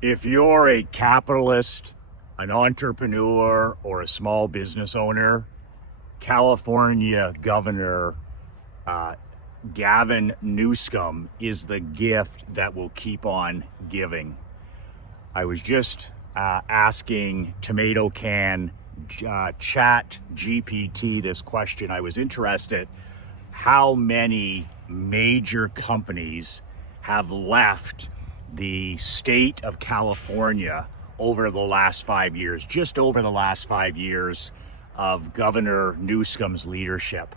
If you're a capitalist, an entrepreneur, or a small business owner, California Governor Gavin Newscum is the gift that will keep on giving. I was just asking Tomato Can Chat GPT this question. I was interested how many major companies have left the state of California over the last 5 years, just over the last 5 years of Governor Newscom's leadership.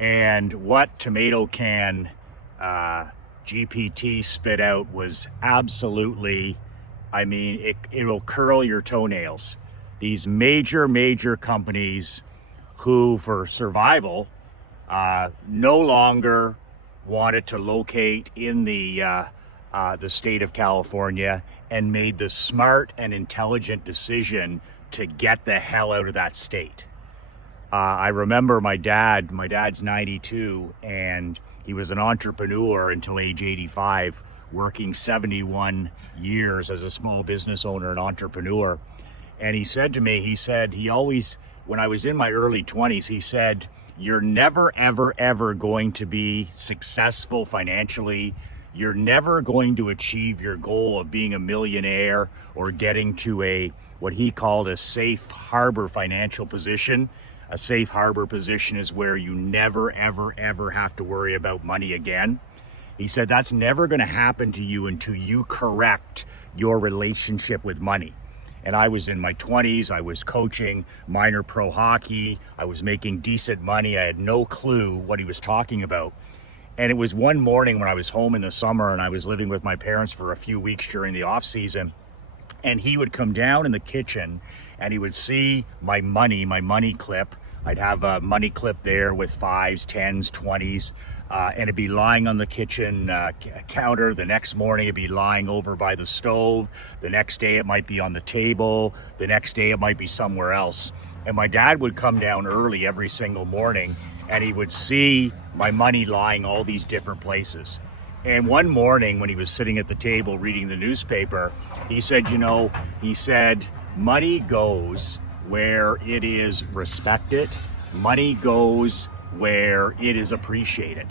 And what Tomato Can GPT spit out was absolutely, it'll curl your toenails. These major companies who, for survival, no longer wanted to locate in the state of California and made the smart and intelligent decision to get the hell out of that state. I remember my dad's 92, and he was an entrepreneur until age 85, working 71 years as a small business owner and entrepreneur. And he said to me, he always, when I was in my early 20s, he said, you're never, ever going to be successful financially. You're never going to achieve your goal of being a millionaire or getting to what he called a safe harbor financial position. A safe harbor position is where you never, ever have to worry about money again. He said that's never going to happen to you until you correct your relationship with money. And I was in my 20s, I was coaching minor pro hockey, I was making decent money, I had no clue what he was talking about. And it was one morning when I was home in the summer and I was living with my parents for a few weeks during the off season, and he would come down in the kitchen and he would see my money clip. I'd have a money clip there with 5s, 10s, 20s, and it'd be lying on the kitchen counter. The next morning it'd be lying over by the stove. The next day it might be on the table. The next day it might be somewhere else. And my dad would come down early every single morning and he would see my money lying all these different places. And one morning when he was sitting at the table reading the newspaper, he said, money goes where it is respected. Money goes where it is appreciated.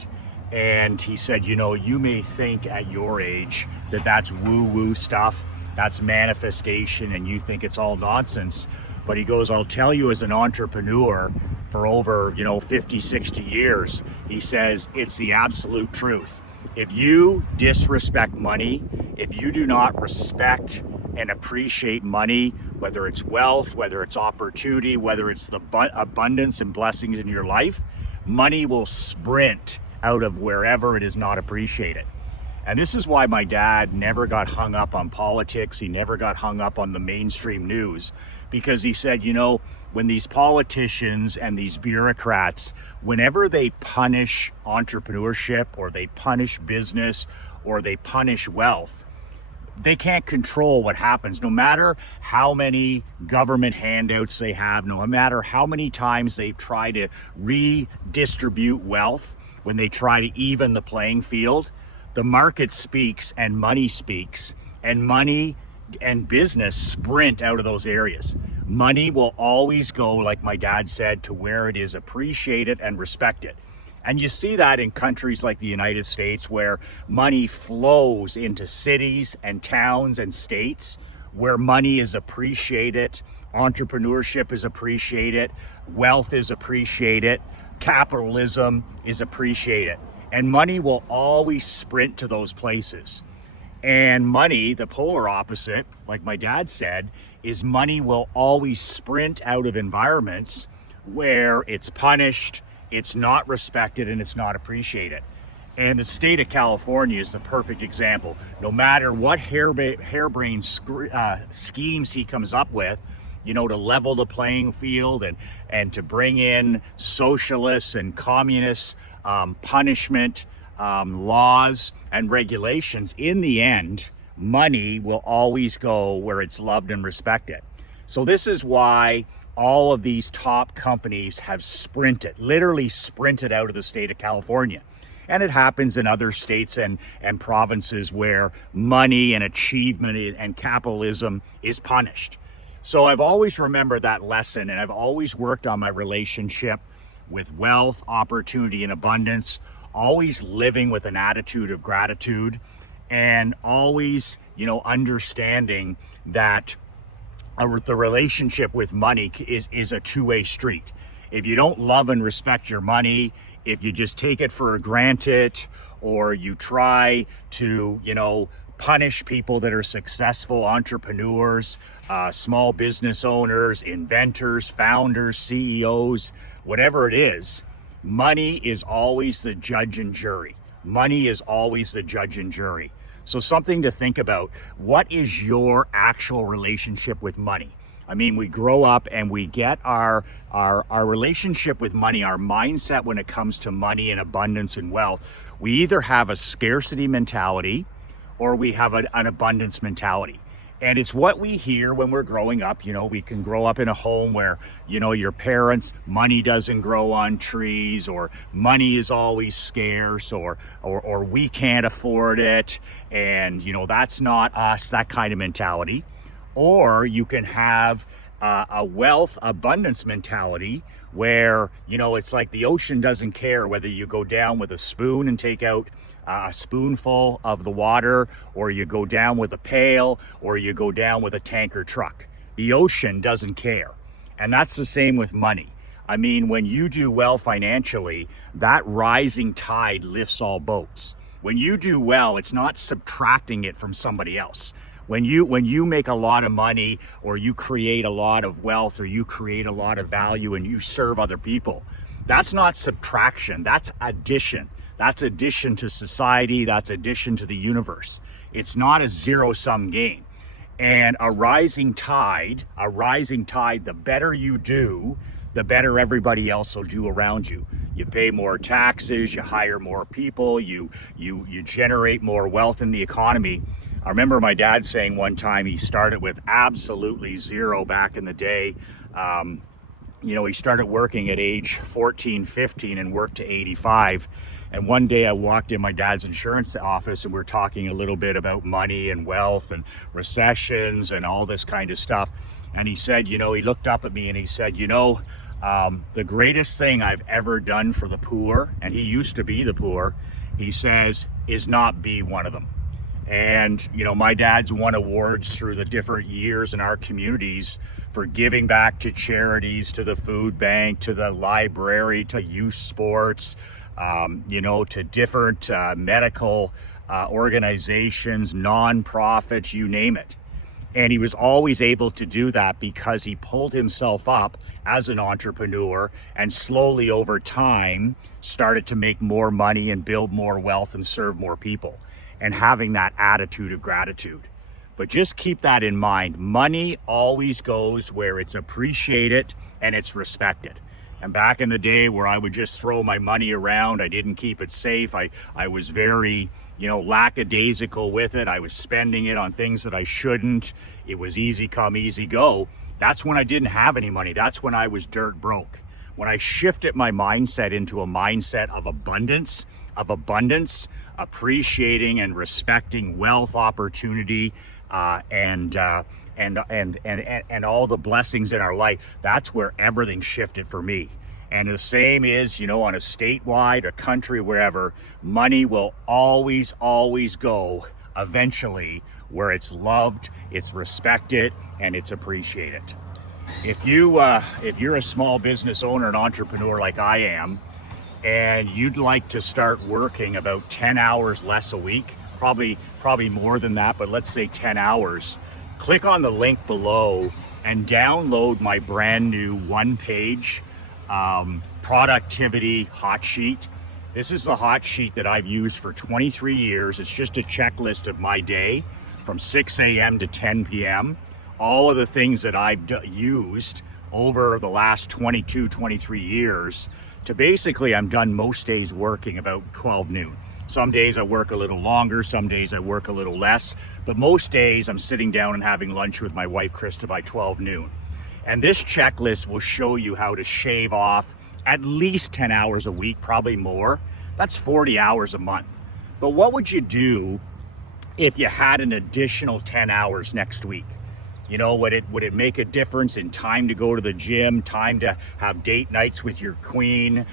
And he said, you may think at your age that that's woo-woo stuff, that's manifestation, and you think it's all nonsense. But he goes, I'll tell you, as an entrepreneur for over, 50, 60 years, he says, it's the absolute truth. If you disrespect money, if you do not respect and appreciate money, whether it's wealth, whether it's opportunity, whether it's the abundance and blessings in your life, money will sprint out of wherever it is not appreciated. And this is why my dad never got hung up on politics. He never got hung up on the mainstream news, because he said, when these politicians and these bureaucrats, whenever they punish entrepreneurship or they punish business or they punish wealth, they can't control what happens. No matter how many government handouts they have, no matter how many times they try to redistribute wealth, when they try to even the playing field, the market speaks and money speaks, and money and business sprint out of those areas. Money will always go, like my dad said, to where it is appreciated and respected. And you see that in countries like the United States, where money flows into cities and towns and states, where money is appreciated, entrepreneurship is appreciated, wealth is appreciated, capitalism is appreciated. And money will always sprint to those places. And money, the polar opposite, like my dad said, is money will always sprint out of environments where it's punished, it's not respected, and it's not appreciated. And the state of California is the perfect example. No matter what harebrained schemes he comes up with, to level the playing field and to bring in socialists and communists, punishment, laws and regulations, in the end, money will always go where it's loved and respected. So this is why all of these top companies have sprinted, literally sprinted out of the state of California. And it happens in other states and provinces where money and achievement and capitalism is punished. So I've always remembered that lesson, and I've always worked on my relationship with wealth, opportunity, and abundance, always living with an attitude of gratitude, and always, understanding that the relationship with money is a two-way street. If you don't love and respect your money, if you just take it for granted, or you try to, punish people that are successful entrepreneurs, small business owners, inventors, founders, CEOs, whatever it is, money is always the judge and jury. Money is always the judge and jury. So something to think about. What is your actual relationship with money? I mean, we grow up and we get our relationship with money, our mindset when it comes to money and abundance and wealth. We either have a scarcity mentality or we have an abundance mentality. And it's what we hear when we're growing up. We can grow up in a home where, your parents, money doesn't grow on trees, or money is always scarce, or we can't afford it. And, that's not us, that kind of mentality. Or you can have a wealth abundance mentality where, it's like the ocean doesn't care whether you go down with a spoon and take out a spoonful of the water, or you go down with a pail, or you go down with a tanker truck. The ocean doesn't care. And that's the same with money. I mean, when you do well financially, that rising tide lifts all boats. When you do well, it's not subtracting it from somebody else. When you make a lot of money, or you create a lot of wealth, or you create a lot of value, and you serve other people, that's not subtraction, that's addition. That's addition to society, that's addition to the universe. It's not a zero-sum game. And a rising tide, the better you do, the better everybody else will do around you. You pay more taxes, you hire more people, you generate more wealth in the economy. I remember my dad saying one time he started with absolutely zero back in the day. He started working at age 14, 15 and worked to 85. And one day I walked in my dad's insurance office and we're talking a little bit about money and wealth and recessions and all this kind of stuff. And he said, he looked up at me and he said, the greatest thing I've ever done for the poor, and he used to be the poor, he says, is not be one of them. And, my dad's won awards through the different years in our communities for giving back to charities, to the food bank, to the library, to youth sports, to different medical organizations, nonprofits, you name it. And he was always able to do that because he pulled himself up as an entrepreneur and slowly over time started to make more money and build more wealth and serve more people, and having that attitude of gratitude. But just keep that in mind. Money always goes where it's appreciated and it's respected. And back in the day where I would just throw my money around, I didn't keep it safe. I was very, lackadaisical with it. I was spending it on things that I shouldn't. It was easy come, easy go. That's when I didn't have any money. That's when I was dirt broke. When I shifted my mindset into a mindset of abundance, appreciating and respecting wealth, opportunity, and all the blessings in our life, that's where everything shifted for me. And the same is, on a statewide, a country, wherever, money will always go eventually where it's loved, it's respected, and it's appreciated. If you're a small business owner, an entrepreneur like I am, and you'd like to start working about 10 hours less a week, probably more than that, but let's say 10 hours, click on the link below and download my brand new one-page productivity hot sheet. This is the hot sheet that I've used for 23 years. It's just a checklist of my day from 6 a.m. to 10 p.m. All of the things that I've used over the last 22, 23 years to basically, I'm done most days working about 12 noon. Some days I work a little longer, some days I work a little less, but most days I'm sitting down and having lunch with my wife, Krista, by 12 noon. And this checklist will show you how to shave off at least 10 hours a week, probably more. That's 40 hours a month. But what would you do if you had an additional 10 hours next week? You know, would it make a difference in time to go to the gym, time to have date nights with your queen,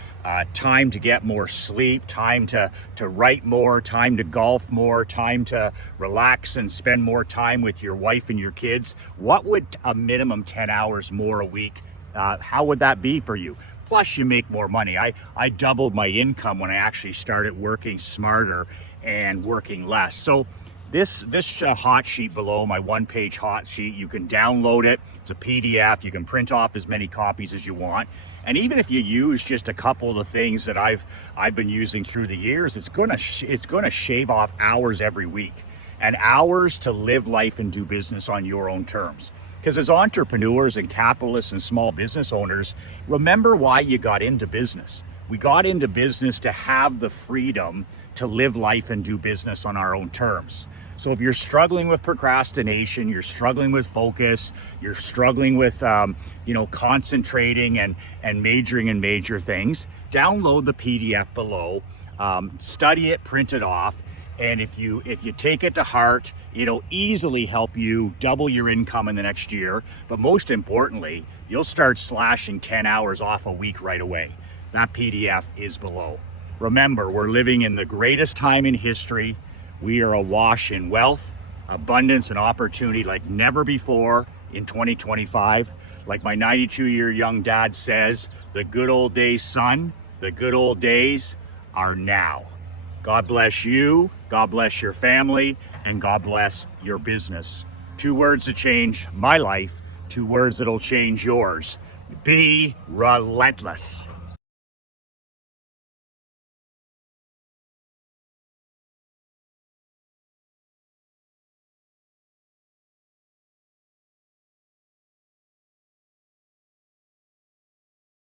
time to get more sleep, time to write more, time to golf more, time to relax and spend more time with your wife and your kids? What would a minimum 10 hours more a week, how would that be for you? Plus you make more money. I doubled my income when I actually started working smarter and working less. So this hot sheet below, my one-page hot sheet, you can download it. It's a PDF. You can print off as many copies as you want. And even if you use just a couple of the things that I've been using through the years, it's gonna shave off hours every week, and hours to live life and do business on your own terms. Because as entrepreneurs and capitalists and small business owners, remember why you got into business. We got into business to have the freedom to live life and do business on our own terms. So if you're struggling with procrastination, you're struggling with focus, you're struggling with concentrating and majoring in major things, download the PDF below, study it, print it off, and if you take it to heart, it'll easily help you double your income in the next year. But most importantly, you'll start slashing 10 hours off a week right away. That PDF is below. Remember, we're living in the greatest time in history. We are awash in wealth, abundance, and opportunity like never before in 2025. Like my 92-year young dad says, the good old days, son, the good old days are now. God bless you, God bless your family, and God bless your business. 2 words that change my life, 2 words that'll change yours. Be relentless.